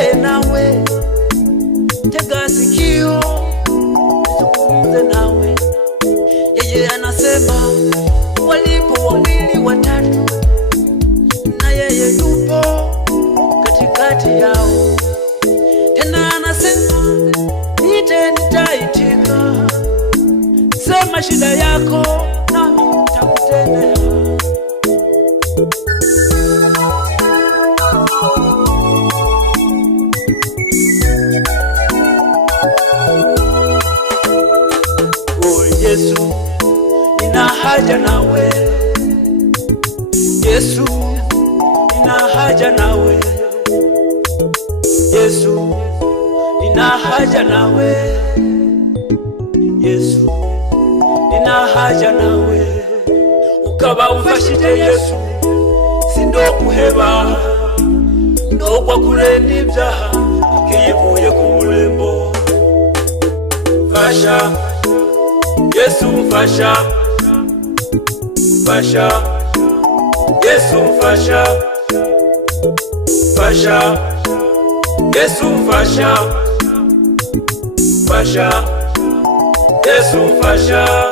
niongee nawe, tega sikio nizungumze nawe. Yeye anasema walipo wawili watatu, na yeye yupo katikati yao. Tena anasema niite, nitaitika. Sema shida yako nami nitakutendea. Oh Yesu, nina haja nawe. Yesu, nina haja nawe. Yesu, nina haja nawe. Yesu, nina haja nawe. Ukaba umfashije Yesu, sindo kuheba, ndogwa kure n'ibyaha kiyivuye ku murembo. Fasha Yesu, mfasha, fasha Yesu, mfasha, fasha Yesu, mfasha, fasha Yesu, mfasha.